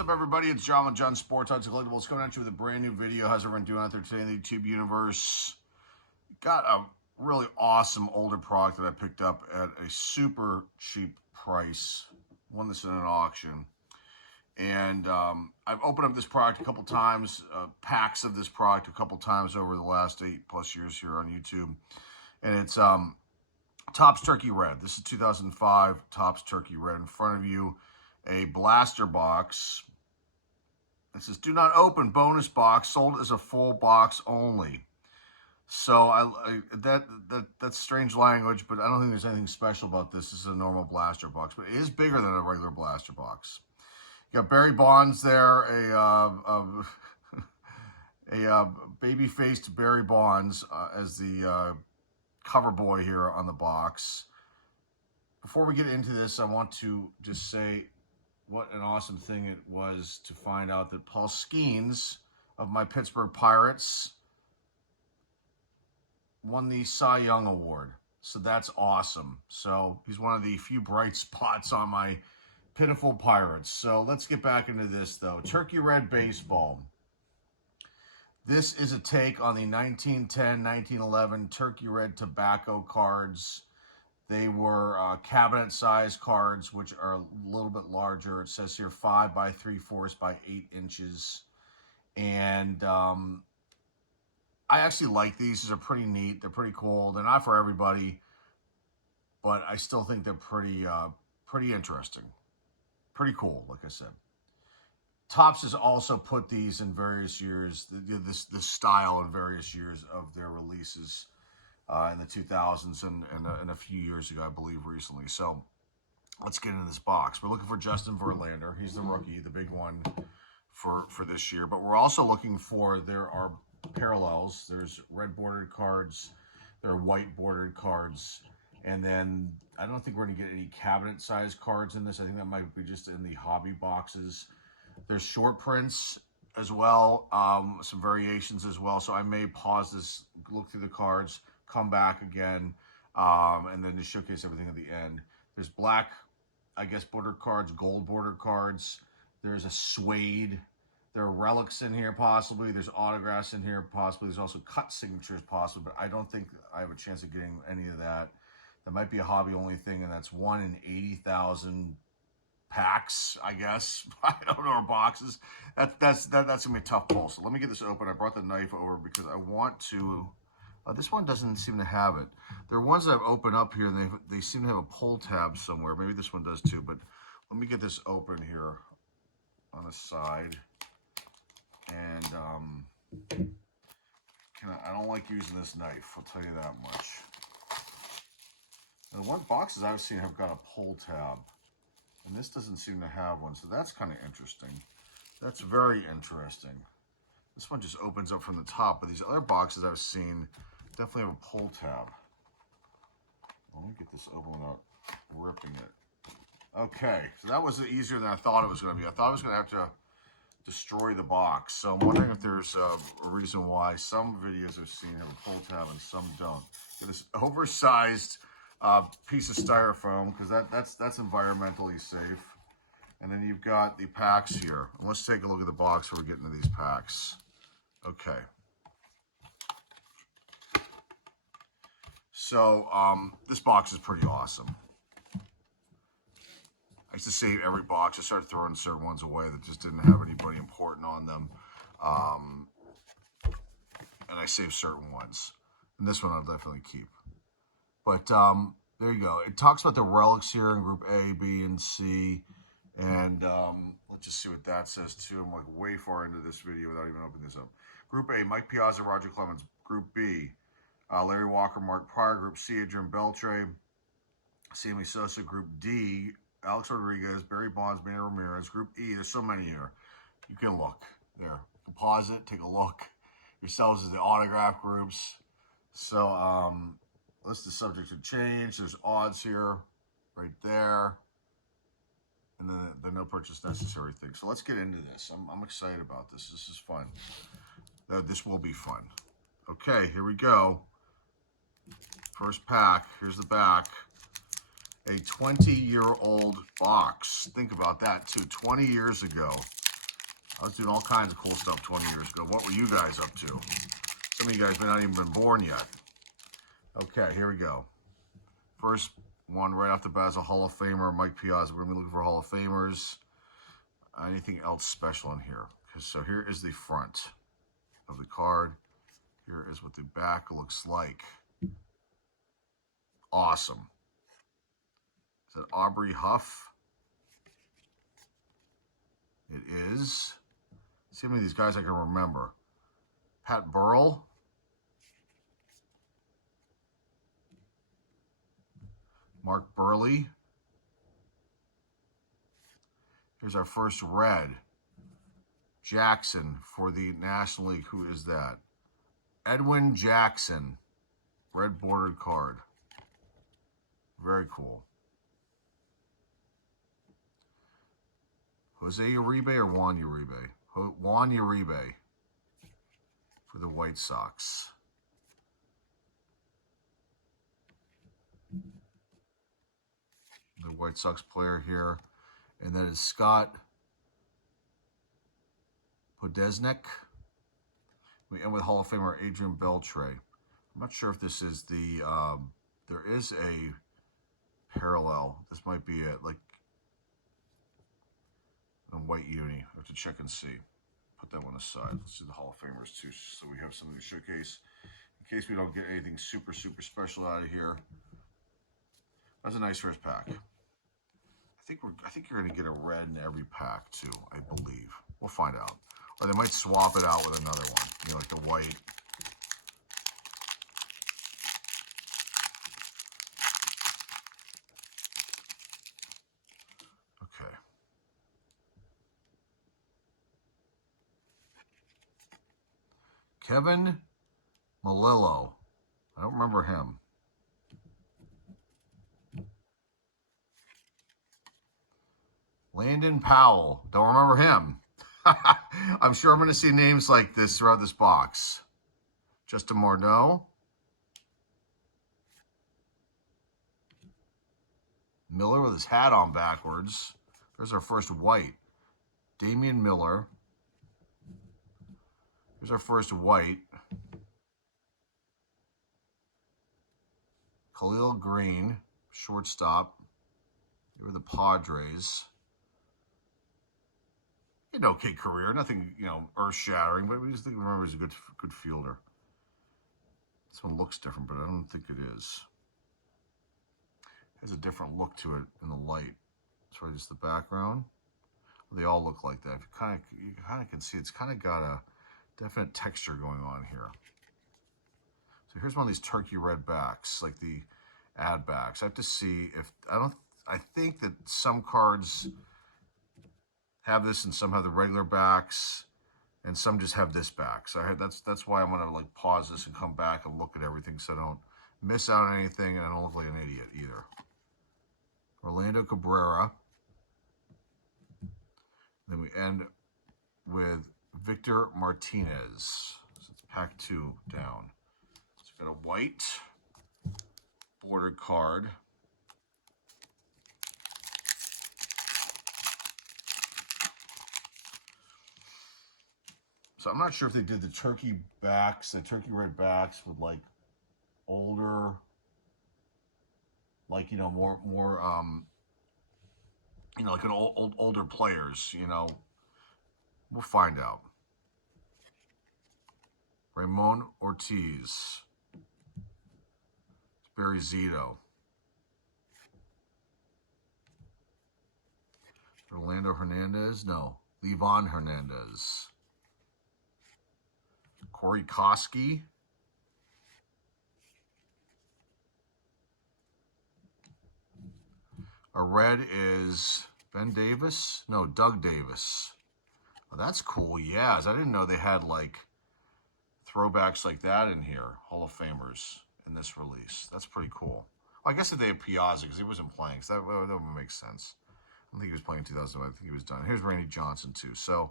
What's up, everybody? It's John with John Sports Odds and Collectibles coming at you with a brand new video. How's everyone doing out there today in the YouTube universe? Got a really awesome older product that I picked up at a super cheap price. Won this in an auction. And I've opened up this product a couple times, packs of this product a couple times over the last 8+ years here on YouTube. And it's Topps Turkey Red. This is 2005 Topps Turkey Red. In front of you, a blaster box. It says, "Do not open, bonus box, sold as a full box only." So that's strange language, but I don't think there's anything special about this. This is a normal blaster box, but it is bigger than a regular blaster box. You got Barry Bonds there, a baby-faced Barry Bonds as the cover boy here on the box. Before we get into this, I want to just say what an awesome thing it was to find out that Paul Skeens of my Pittsburgh Pirates won the Cy Young Award. So that's awesome. So he's one of the few bright spots on my pitiful Pirates. So let's get back into this, though. Turkey Red Baseball. This is a take on the 1910-1911 Turkey Red tobacco cards. They were cabinet-sized cards, which are a little bit larger. It says here 5 by 3/4 by 8 inches. And I actually like these. These are pretty neat. They're pretty cool. They're not for everybody, but I still think they're pretty interesting. Pretty cool, like I said. Topps has also put these in various years, this style in various years of their releases. In the 2000s and a few years ago, I believe, recently. So let's get into this box. We're looking for Justin Verlander. He's the rookie, the big one for this year. But we're also looking for, there are parallels. There's red bordered cards. There are white bordered cards. And then I don't think we're going to get any cabinet size cards in this. I think that might be just in the hobby boxes. There's short prints as well, some variations as well. So I may pause this, look through the cards, come back again, and then just showcase everything at the end. There's black, I guess, bordered cards, gold bordered cards. There's a suede. There are relics in here, possibly. There's autographs in here, possibly. There's also cut signatures, possibly, but I don't think I have a chance of getting any of that. That might be a hobby-only thing, and that's 1 in 80,000 packs, I guess. I don't know, or boxes. That's going to be a tough pull. So let me get this open. I brought the knife over because I want to... this one doesn't seem to have it. There are ones that I've opened up here, and they seem to have a pull tab somewhere. Maybe this one does too, but let me get this open here on the side. And I don't like using this knife, I'll tell you that much. And the one boxes I've seen have got a pull tab, and this doesn't seem to have one, so that's kind of interesting. That's very interesting. This one just opens up from the top, but these other boxes I've seen definitely have a pull tab. Let me get this open without ripping it. Okay, so that was easier than I thought it was going to be. I thought I was going to have to destroy the box. So I'm wondering if there's a reason why some videos I've seen have a pull tab and some don't. And this oversized piece of styrofoam, because that's environmentally safe. And then you've got the packs here. And let's take a look at the box before we get into these packs. Okay. So, this box is pretty awesome. I used to save every box. I started throwing certain ones away that just didn't have anybody important on them. And I saved certain ones. And this one I'll definitely keep. But, there you go. It talks about the relics here in Group A, B, and C. And let's just see what that says, too. I'm like way far into this video without even opening this up. Group A, Mike Piazza, Roger Clemens. Group B, Larry Walker, Mark Pryor. Group C, Adrian Beltre, Sammy Sosa. Group D, Alex Rodriguez, Barry Bonds, Manny Ramirez. Group E, there's so many here. You can look. There. You can pause it, take a look yourselves as the autograph groups. So, list is subject to change. There's odds here, right there. And then the no purchase necessary thing. So let's get into this. I'm excited about this. This is fun. This will be fun. Okay, here we go. First pack. Here's the back. A 20-year-old box. Think about that, too. 20 years ago. I was doing all kinds of cool stuff 20 years ago. What were you guys up to? Some of you guys may not even been born yet. Okay, here we go. First one right off the bat is a Hall of Famer, Mike Piazza. We're going to be looking for Hall of Famers. Anything else special in here? So here is the front of the card. Here is what the back looks like. Awesome. Is that Aubrey Huff? It is. See how many of these guys I can remember. Pat Burrell. Mark Burley. Here's our first red. Jackson for the National League. Who is that? Edwin Jackson. Red bordered card. Very cool. Jose Uribe or Juan Uribe? Juan Uribe for the White Sox. The White Sox player here. And that is Scott Podesnik. We end with Hall of Famer Adrian Beltre. I'm not sure if this is the, there is a parallel. This might be it, like a white uni. I have to check and see. Put that one aside. Let's do the Hall of Famers too, so we have something to showcase in case we don't get anything super, super special out of here. That's a nice first pack. I think you're going to get a red in every pack too, I believe. We'll find out. Or they might swap it out with another one. You know, like the white. Okay. Kevin Malillo. I don't remember him. Landon Powell. Don't remember him. I'm sure I'm going to see names like this throughout this box. Justin Morneau. Miller with his hat on backwards. There's our first white. Damian Miller. Here's our first white. Khalil Green, shortstop. Here were the Padres. He had an okay career, nothing, you know, earth-shattering, but we just think remember he's a good fielder. This one looks different, but I don't think it is. It has a different look to it in the light. It's really just the background. They all look like that. You kind of can see it's kind of got a definite texture going on here. So here's one of these turkey red backs, like the ad backs. I have to see if I think that some cards have this and some have the regular backs and some just have this back. So that's why I'm gonna like pause this and come back and look at everything so I don't miss out on anything and I don't look like an idiot either. Orlando Cabrera. Then we end with Victor Martinez. So it's pack 2 down. So we've got a white bordered card. So I'm not sure if they did the turkey backs, the turkey red backs with like older, like, you know, more you know, like an older players, you know. We'll find out. Ramon Ortiz. Barry Zito. Orlando Hernandez? No. Levon Hernandez. Corey Koski. Our red is Ben Davis? No, Doug Davis. Oh, that's cool, yes. I didn't know they had like throwbacks like that in here. Hall of Famers in this release. That's pretty cool. Well, I guess if they had Piazza because he wasn't playing, so that would make sense. I don't think he was playing in 2000. I think he was done. Here's Randy Johnson too. So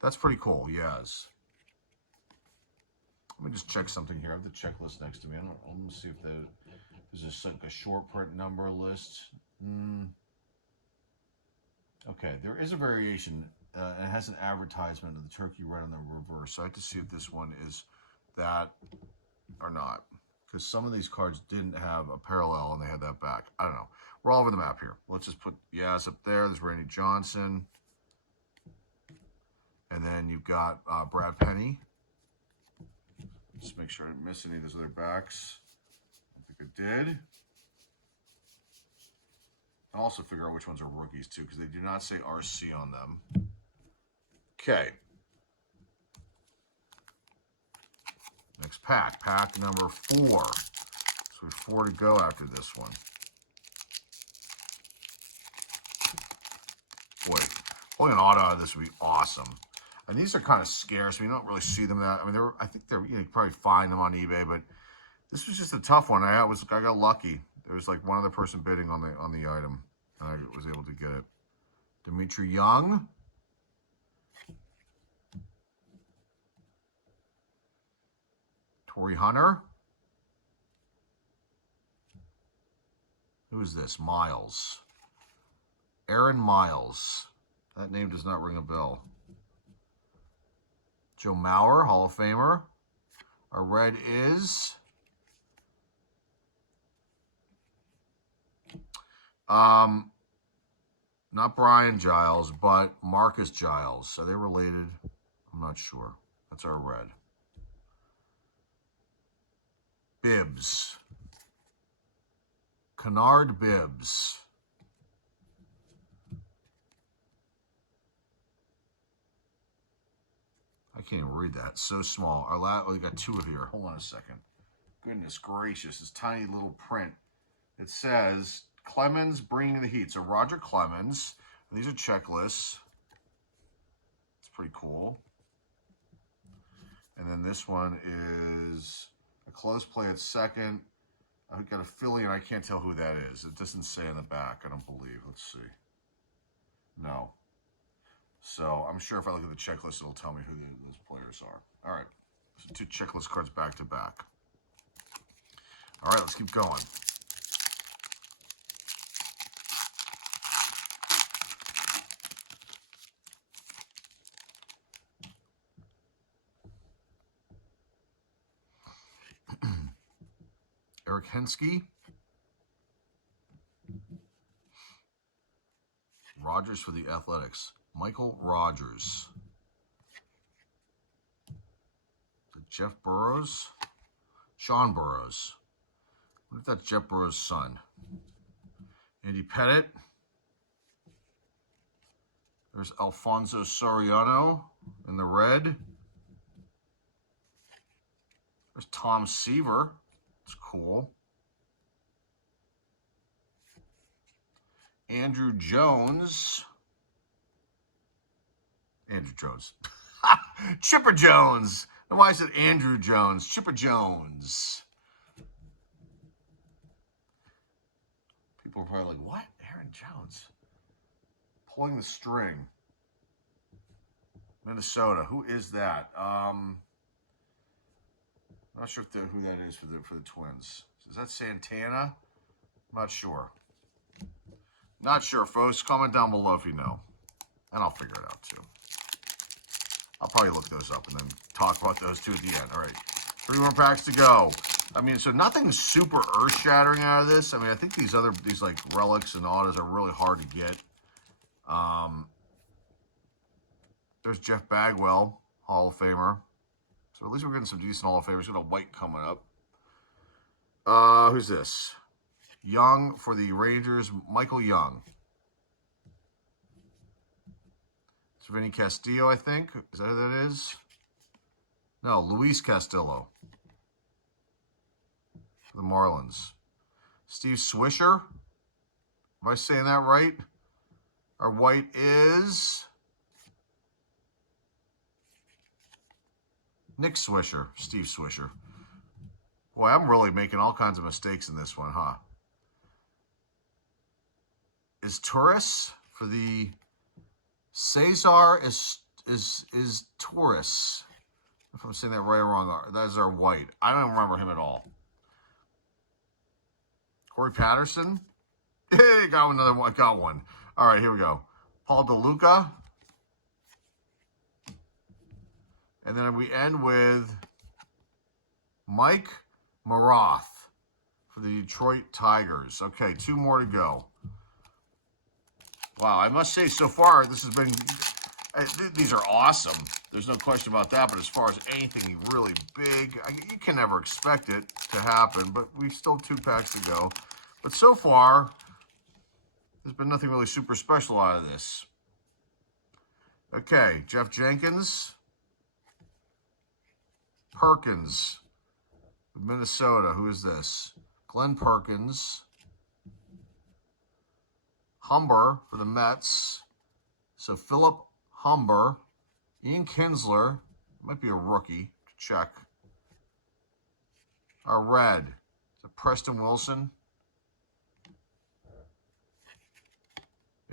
that's pretty cool, yes. Let me just check something here. I have the checklist next to me. I'm going to see if there's just like a short print number list. Okay, there is a variation it has an advertisement of the turkey red on the reverse. So I have to see if this one is that or not. Because some of these cards didn't have a parallel and they had that back. I don't know. We're all over the map here. Let's just put Yaz up there. There's Randy Johnson. And then you've got Brad Penny. Just make sure I didn't miss any of those other backs. I think I did. I'll also figure out which ones are rookies too, because they do not say RC on them. Okay. Next pack. Pack number 4. So we have 4 to go after this one. Boy, pulling an auto out of this would be awesome. And these are kind of scarce. We don't really see them that. I mean, I think they're, you probably find them on eBay, but this was just a tough one. I got lucky. There was like one other person bidding on the item, and I was able to get it. Dimitri Young. Torrey Hunter. Who is this? Miles. Aaron Miles. That name does not ring a bell. Joe Mauer, Hall of Famer. Our red is not Brian Giles, but Marcus Giles. Are they related? I'm not sure. That's our red. Bibbs. Kennard Bibbs. I can't even read that. It's so small. We got 2 of here. Hold on a second. Goodness gracious. This tiny little print. It says, Clemens bringing the heat. So Roger Clemens. And these are checklists. It's pretty cool. And then this one is a close play at second. I've got a Philly, and I can't tell who that is. It doesn't say in the back, I don't believe. Let's see. No. So I'm sure if I look at the checklist, it'll tell me who those players are. All right. So 2 checklist cards back to back. All right, let's keep going. Eric Hensky. Rogers for the Athletics. Michael Rogers. Jeff Burrows. Sean Burrows. What if that's Jeff Burrows' son? Andy Pettit. There's Alfonso Soriano in the red. There's Tom Seaver. It's cool. Andrew Jones. Andrew Jones. Chipper Jones. And why I said Andrew Jones. Chipper Jones. People are probably like, what? Aaron Jones? Pulling the string. Minnesota. Who is that? I'm not sure who that is for the Twins. Is that Santana? I'm not sure. Not sure, folks. Comment down below if you know. And I'll figure it out, too. I'll probably look those up and then talk about those 2 at the end. All right. 3 more packs to go. I mean, so nothing super earth-shattering out of this. I mean, I think these like relics and autos are really hard to get. There's Jeff Bagwell, Hall of Famer. So at least we're getting some decent Hall of Famers. We've got a white coming up. Who's this? Young for the Rangers, Michael Young. It's Vinny Castillo, I think. Is that who that is? No, Luis Castillo. For the Marlins. Steve Swisher. Am I saying that right? Our white is Nick Swisher. Steve Swisher. Boy, I'm really making all kinds of mistakes in this one, huh? Is Torres for the Cesar is Torres. If I'm saying that right or wrong, that is our white. I don't remember him at all. Corey Patterson. Hey, got another one. Got one. All right, here we go. Paul DeLuca. And then we end with Mike Maroth for the Detroit Tigers. Okay, 2 more to go. Wow, I must say, so far, this has been, these are awesome. There's no question about that, but as far as anything really big, you can never expect it to happen, but we've still 2 packs to go. But so far, there's been nothing really super special out of this. Okay, Jeff Jenkins. Perkins, Minnesota. Who is this? Glenn Perkins. Humber for the Mets. So Philip Humber. Ian Kinsler. Might be a rookie. Check. Our red. Is it Preston Wilson?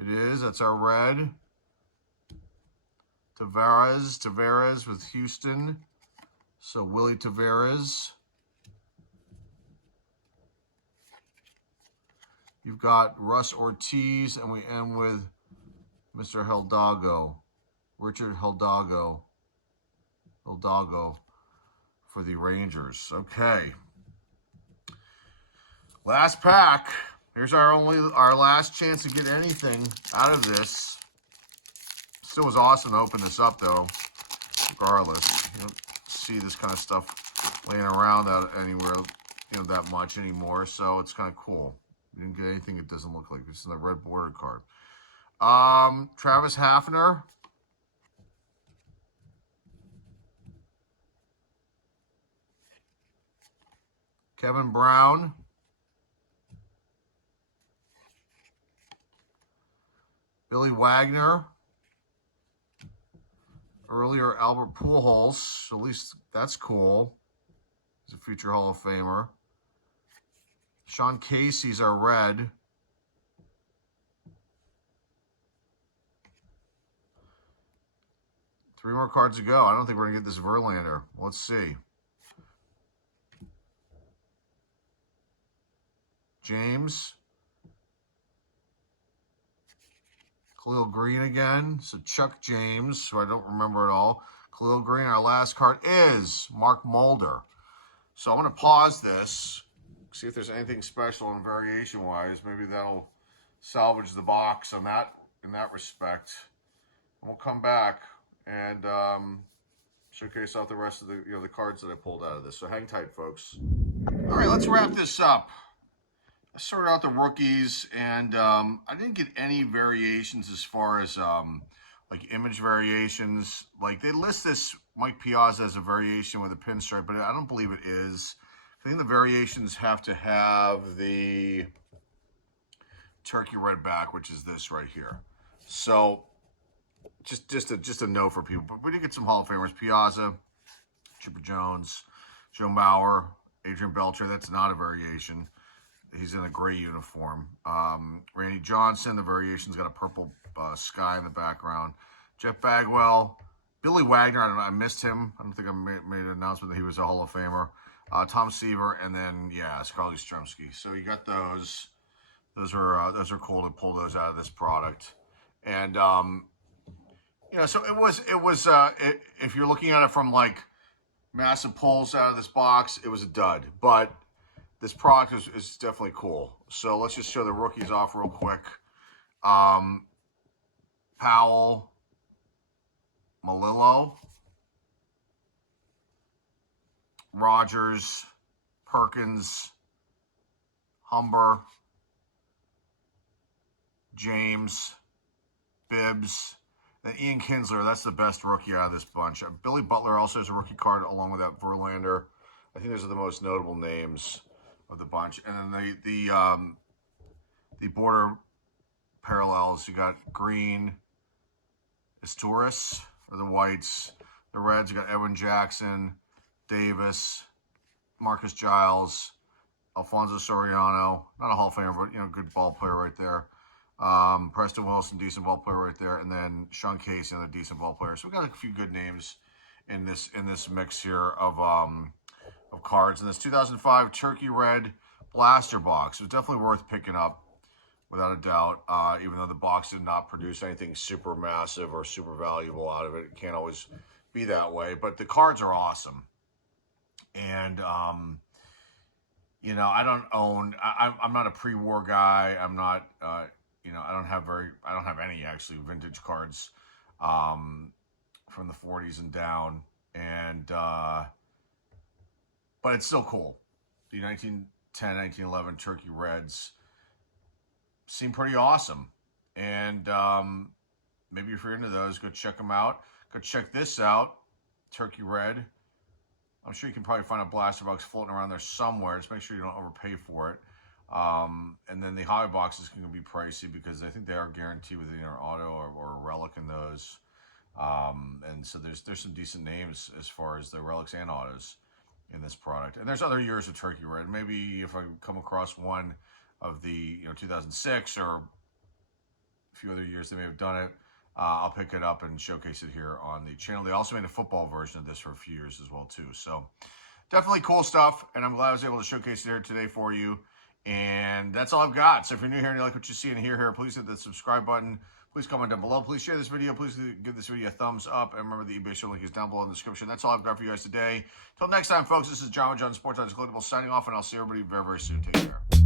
It is. That's our red. Tavares with Houston. So Willie Tavares. You've got Russ Ortiz, and we end with Mr. Hidalgo, Richard Hidalgo for the Rangers. Okay. Last pack. Here's our last chance to get anything out of this. Still was awesome to open this up though. Regardless, you don't see this kind of stuff laying around out anywhere, that much anymore. So it's kind of cool. You didn't get anything it doesn't look like. It's in the red border card. Travis Hafner. Kevin Brown. Billy Wagner. Earlier, Albert Pujols. So at least that's cool. He's a future Hall of Famer. Sean Casey's our red. Three more cards to go. I don't think we're going to get this Verlander. Let's see. James. Khalil Green again. So Chuck James, who I don't remember at all. Khalil Green, our last card is Mark Mulder. So I'm going to pause this, see if there's anything special and variation-wise. Maybe that'll salvage the box on that in that respect. And we'll come back and showcase out the rest of the the cards that I pulled out of this. So hang tight, folks. All right, let's wrap this up. I sorted out the rookies, and I didn't get any variations as far as like image variations. Like they list this Mike Piazza as a variation with a pinstripe, but I don't believe it is. I think the variations have to have the turkey red back, which is this right here. So just a note for people. But we did get some Hall of Famers: Piazza, Chipper Jones, Joe Mauer, Adrian Beltre. That's not a variation. He's in a gray uniform. Randy Johnson, the variation's got a purple sky in the background. Jeff Bagwell. Billy Wagner, I missed him. I don't think I made an announcement that he was a Hall of Famer. Tom Seaver, and then, Scarlett Stremski. So you got those. Those are cool to pull those out of this product. And, so it was if you're looking at it from, like, massive pulls out of this box, it was a dud. But this product is definitely cool. So let's just show the rookies off real quick. Powell, Malillo, Rogers, Perkins, Humber, James, Bibbs, and Ian Kinsler. That's the best rookie out of this bunch. Billy Butler also has a rookie card along with that Verlander. I think those are the most notable names of the bunch. And then the border parallels, you got Green, Isturiz for the whites. The reds, you got Edwin Jackson, Davis, Marcus Giles, Alfonso Soriano, not a Hall of Famer, but good ball player right there. Preston Wilson, decent ball player right there, and then Sean Casey, another decent ball player. So we got a few good names in this mix here of cards. And this 2005 Turkey Red Blaster box was definitely worth picking up, without a doubt. Even though the box did not produce anything super massive or super valuable out of it, it can't always be that way, but the cards are awesome. And, you know, I don't own, I'm not a pre-war guy. I'm not, you know, I don't have any actually vintage cards, from the 40s and down. And, but it's still cool. The 1910, 1911 Turkey Reds seem pretty awesome. And, maybe if you're into those, go check them out. Go check this out, Turkey Red. I'm sure you can probably find a blaster box floating around there somewhere. Just make sure you don't overpay for it. And then the hobby boxes can be pricey because I think they are guaranteed with either auto or a relic in those. And so there's some decent names as far as the relics and autos in this product. And there's other years of Turkey Red. Maybe if I come across one of the 2006 or a few other years they may have done it, I'll pick it up and showcase it here on the channel. They also made a football version of this for a few years as well too. So definitely cool stuff, and I'm glad I was able to showcase it here today for you. And that's all I've got. So if you're new here and you like what you see and hear here, please hit the subscribe button. Please comment down below. Please share this video. Please give this video a thumbs up. And remember the eBay show link is down below in the description. That's all I've got for you guys today. Till next time, folks, this is John with John Sports Collectibles signing off, and I'll see everybody very, very soon. Take care.